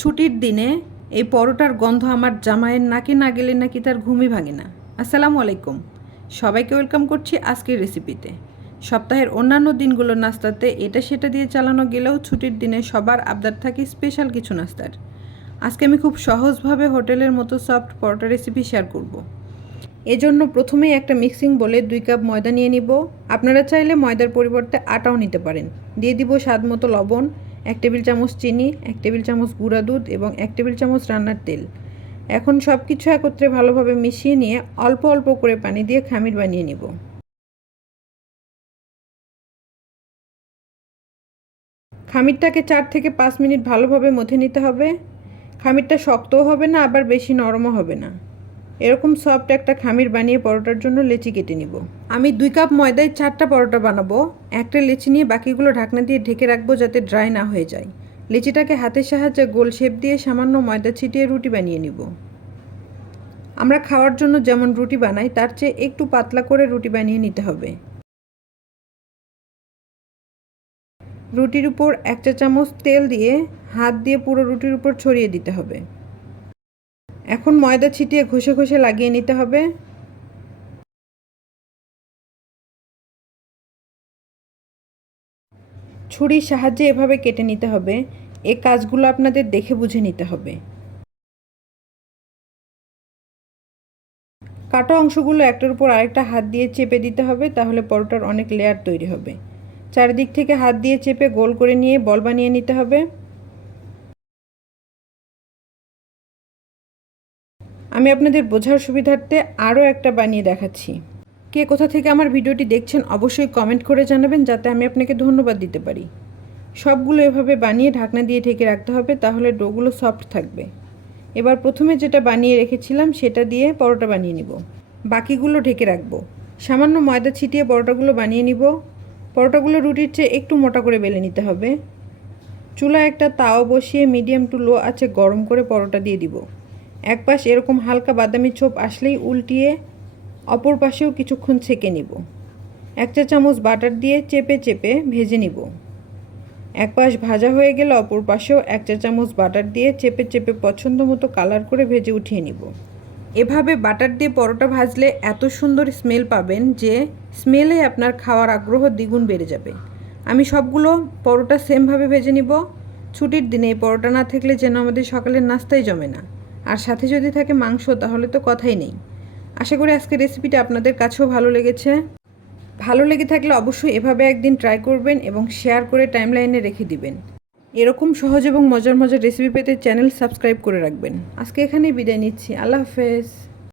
ছুটির দিনে এই পরোটার গন্ধ আমার জামাইয়ের নাকে না গেলে নাকি তার ঘুমই ভাঙে না। আসসালামু আলাইকুম। সবাইকে ওয়েলকাম করছি আজকের রেসিপিতে। সপ্তাহের অন্যান্য দিনগুলোর নাস্তাতে এটা সেটা দিয়ে চালানো গেলেও ছুটির দিনে সবার আবদার থাকে স্পেশাল কিছু নাস্তার। আজকে আমি খুব সহজভাবে হোটেলের মতো সফট পরোটা রেসিপি শেয়ার করব। এজন্য প্রথমেই একটা মিক্সিং বলে দুই কাপ ময়দা নিয়ে নিব। আপনারা চাইলে ময়দার পরিবর্তে আটাও নিতে পারেন। দিয়ে দিব স্বাদ মতো লবণ। এক টেবিল চামচ চিনি, এক টেবিল চামচ গুঁড়া দুধ এবং এক টেবিল চামচ রান্নার তেল। এখন সব কিছু একত্রে ভালোভাবে মিশিয়ে নিয়ে অল্প অল্প করে পানি দিয়ে খামির বানিয়ে নিব। খামিরটাকে চার থেকে পাঁচ মিনিট ভালোভাবে মথে নিতে হবে। খামিরটা শক্তও হবে না, আবার বেশি নরমও হবে না। এরকম সফট একটা খামির বানিয়ে পরোটার জন্য লেচি কেটে নিব। আমি দুই কাপ ময়দায় চারটা পরোটা বানাবো, একটা লেচি নিয়ে বাকিগুলো ঢাকনা দিয়ে ঢেকে রাখব যাতে ড্রাই না হয়ে যায়। লেচিটাকে হাতের সাহায্যে গোল শেপ দিয়ে সামান্য ময়দা ছিটিয়ে রুটি বানিয়ে নিব। আমরা খাওয়ার জন্য যেমন রুটি বানাই, তার চেয়ে একটু পাতলা করে রুটি বানিয়ে নিতে হবে। রুটির উপর এক চা চামচ তেল দিয়ে হাত দিয়ে পুরো রুটির উপর ছড়িয়ে দিতে হবে। এখন ময়দা ছিটিয়ে ঘষে ঘষে লাগিয়ে নিতে হবে। ছুরির সাহায্যে এভাবে কেটে নিতে হবে। এ কাজগুলো আপনাদের দেখে বুঝে নিতে হবে। কাটা অংশগুলো একটার উপর আরেকটা হাত দিয়ে চেপে দিতে হবে, তাহলে পরোটার অনেক লেয়ার তৈরি হবে। চারিদিক থেকে হাত দিয়ে চেপে গোল করে নিয়ে বল বানিয়ে নিতে হবে। আমি আপনাদের বোঝার সুবিধার্থে আরও একটা বানিয়ে দেখাচ্ছি। কে কোথা থেকে আমার ভিডিওটি দেখছেন অবশ্যই কমেন্ট করে জানাবেন যাতে আমি আপনাকে ধন্যবাদ দিতে পারি। সবগুলো এভাবে বানিয়ে ঢাকনা দিয়ে ঢেকে রাখতে হবে তাহলে ডোগুলো সফট থাকবে। এবার প্রথমে যেটা বানিয়ে রেখেছিলাম সেটা দিয়ে পরোটা বানিয়ে নিব। বাকিগুলো ঢেকে রাখব। সামান্য ময়দা ছিটিয়ে পরোটাগুলো বানিয়ে নিব। পরোটাগুলো রুটির চেয়ে একটু মোটা করে বেলে নিতে হবে। চুলা একটা তাও বসিয়ে মিডিয়াম টু লো আছে গরম করে পরোটা দিয়ে দিব। এক পাশ এরকম হালকা বাদামি ছোপ আসলেই উল্টিয়ে অপর পাশেও কিছুক্ষণ ছেঁকে নিব। এক চা চামচ বাটার দিয়ে চেপে চেপে ভেজে নিব। এক পাশ ভাজা হয়ে গেলে অপর পাশেও এক চা চামচ বাটার দিয়ে চেপে চেপে পছন্দ মতো কালার করে ভেজে উঠিয়ে নিব। এভাবে বাটার দিয়ে পরোটা ভাজলে এত সুন্দর স্মেল পাবেন যে স্মেলে আপনার খাওয়ার আগ্রহ দ্বিগুণ বেড়ে যাবে। আমি সবগুলো পরোটা সেমভাবে ভেজে নিব। ছুটির দিনে এই পরোটা না থাকলে যেন আমাদের সকালের নাস্তাই জমে না। আর সাথে যদি থাকে মাংস, তাহলে তো কথাই নেই। আশা করি আজকে রেসিপিটা আপনাদের কাছেও ভালো লেগেছে। ভালো লেগে থাকলে অবশ্যই এভাবে একদিন ট্রাই করবেন এবং শেয়ার করে টাইমলাইনে রেখে দিবেন। এরকম সহজ এবং মজার মজার রেসিপি পেতে চ্যানেল সাবস্ক্রাইব করে রাখবেন। আজকে এখানেই বিদায় নিচ্ছি। আল্লাহ হাফেজ।